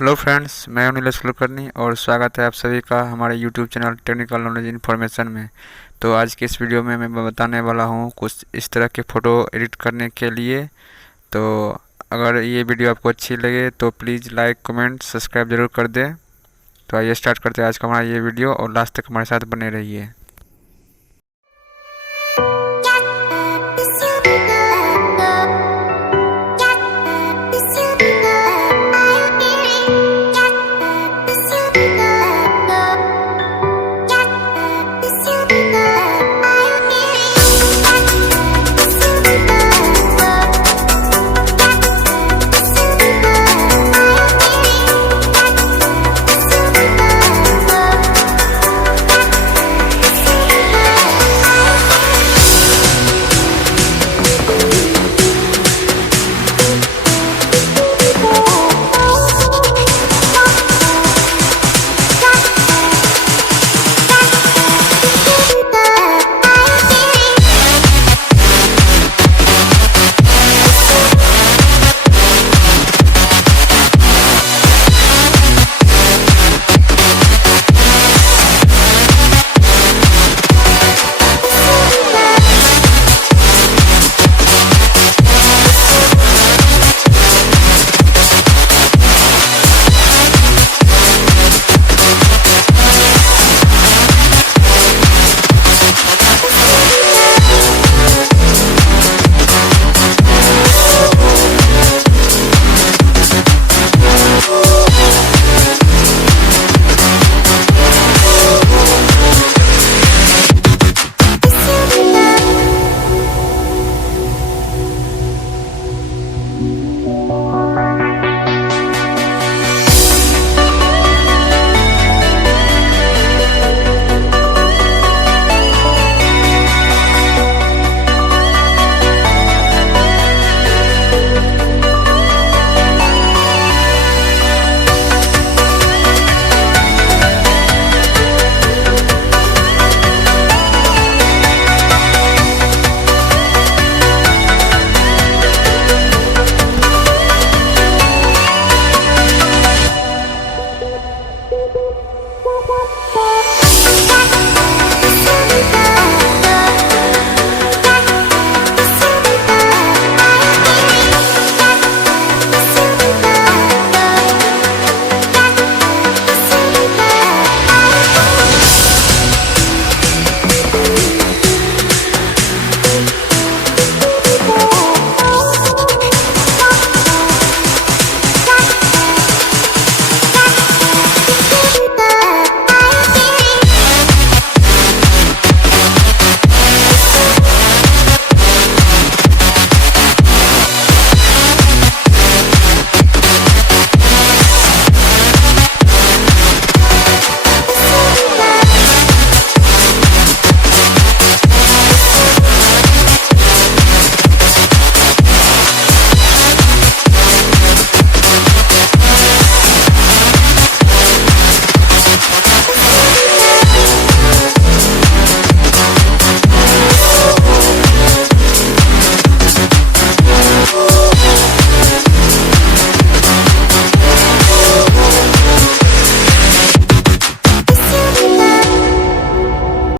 Hello friends, मैं हूं नीलेश कुलकर्णी और स्वागत है आप सभी का हमारे YouTube channel technical knowledge information में। तो आज के इस वीडियो में मैं बताने वाला हूं कुछ इस तरह के फ़ोटो एडिट करने के लिए। तो अगर ये वीडियो आपको अच्छी लगे तो प्लीज़ लाइक कमेंट सब्सक्राइब ज़रूर कर दें। तो आइए स्टार्ट करते हैं आज का हमारा ये वीडियो और लास्ट तक हमारे साथ बने रहिए।